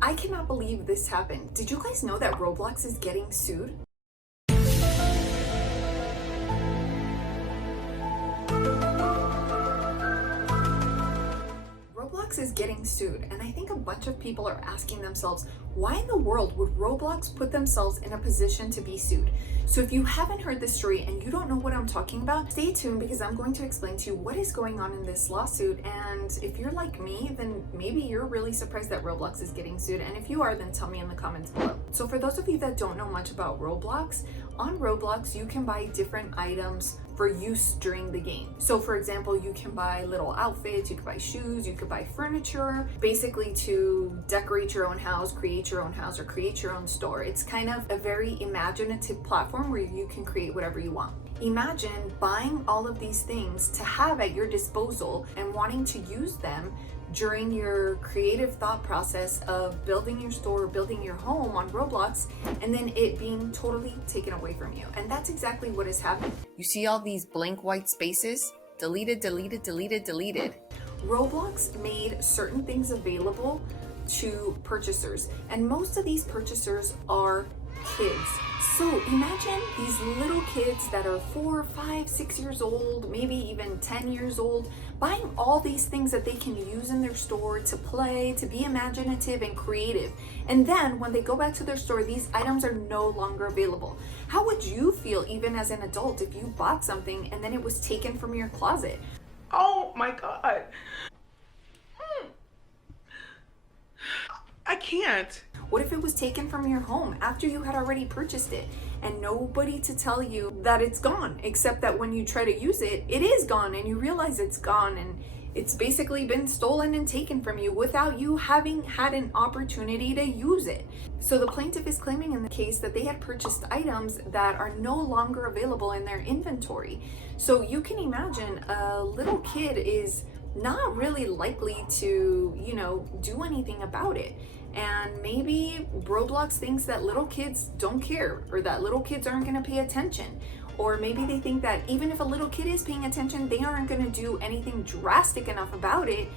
I cannot believe this happened. Did you guys know that Roblox is getting sued? Roblox is getting sued, and I think a bunch of people are asking themselves, why in the world would Roblox put themselves in a position to be sued? So if you haven't heard this story and you don't know what I'm talking about, stay tuned because I'm going to explain to you what is going on in this lawsuit. And if you're like me, then maybe you're really surprised that Roblox is getting sued. And if you are, then tell me in the comments below. So for those of you that don't know much about Roblox, on Roblox, you can buy different items for use during the game. So for example, you can buy little outfits, you could buy shoes, you could buy furniture, basically to decorate your own house, create your own house, or create your own store. It's kind of a very imaginative platform where you can create whatever you want. Imagine buying all of these things to have at your disposal and wanting to use them during your creative thought process of building your store, building your home on Roblox, and then it being totally taken away from you. And that's exactly what has happened. You see all these blank white spaces? Deleted, deleted, deleted, deleted. Roblox made certain things available to purchasers, and most of these purchasers are kids. So imagine these little kids that are 4, 5, 6 years old, maybe even 10 years old, buying all these things that they can use in their store to play, to be imaginative and creative. And then when they go back to their store, these items are no longer available. How would you feel even as an adult if you bought something and then it was taken from your closet? Oh my God. I can't. What if it was taken from your home after you had already purchased it and nobody to tell you that it's gone, except that when you try to use it, it is gone and you realize it's gone and it's basically been stolen and taken from you without you having had an opportunity to use it. So the plaintiff is claiming in the case that they had purchased items that are no longer available in their inventory. So you can imagine a little kid is not really likely to, do anything about it. And maybe Roblox thinks that little kids don't care, or that little kids aren't going to pay attention. Or maybe they think that even if a little kid is paying attention, they aren't going to do anything drastic enough about it.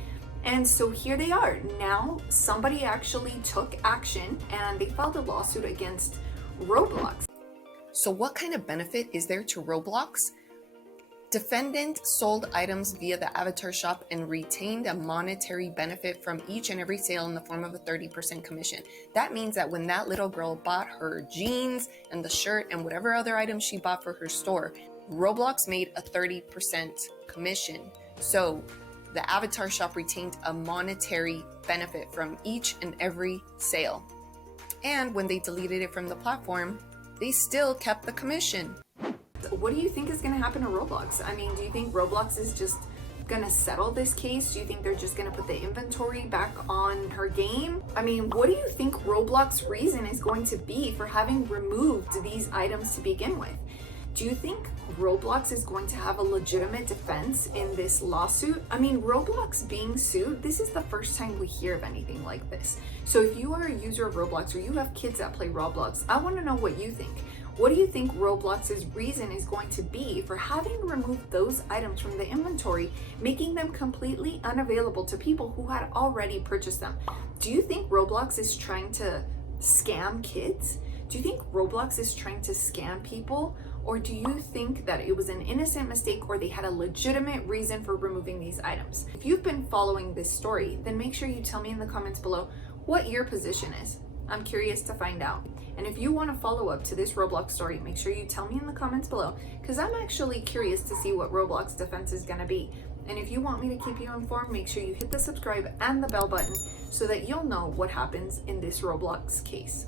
And so here they are. Now somebody actually took action and they filed a lawsuit against Roblox. So what kind of benefit is there to Roblox? Defendant sold items via the avatar shop and retained a monetary benefit from each and every sale in the form of a 30% commission. That means that when that little girl bought her jeans and the shirt and whatever other items she bought for her store, Roblox made a 30% commission. So the avatar shop retained a monetary benefit from each and every sale. And when they deleted it from the platform, they still kept the commission. What do you think is going to happen to Roblox? I mean, do you think Roblox is just going to settle this case? Do you think they're just going to put the inventory back on her game? I mean, what do you think Roblox's reason is going to be for having removed these items to begin with? Do you think Roblox is going to have a legitimate defense in this lawsuit? I mean, Roblox being sued, this is the first time we hear of anything like this. So if you are a user of Roblox or you have kids that play Roblox, I want to know what you think. What do you think Roblox's reason is going to be for having removed those items from the inventory, making them completely unavailable to people who had already purchased them? Do you think Roblox is trying to scam kids? Do you think Roblox is trying to scam people? Or do you think that it was an innocent mistake or they had a legitimate reason for removing these items? If you've been following this story, then make sure you tell me in the comments below what your position is. I'm curious to find out. And if you want to follow up to this Roblox story, make sure you tell me in the comments below, because I'm actually curious to see what Roblox defense is going to be. And if you want me to keep you informed, make sure you hit the subscribe and the bell button so that you'll know what happens in this Roblox case.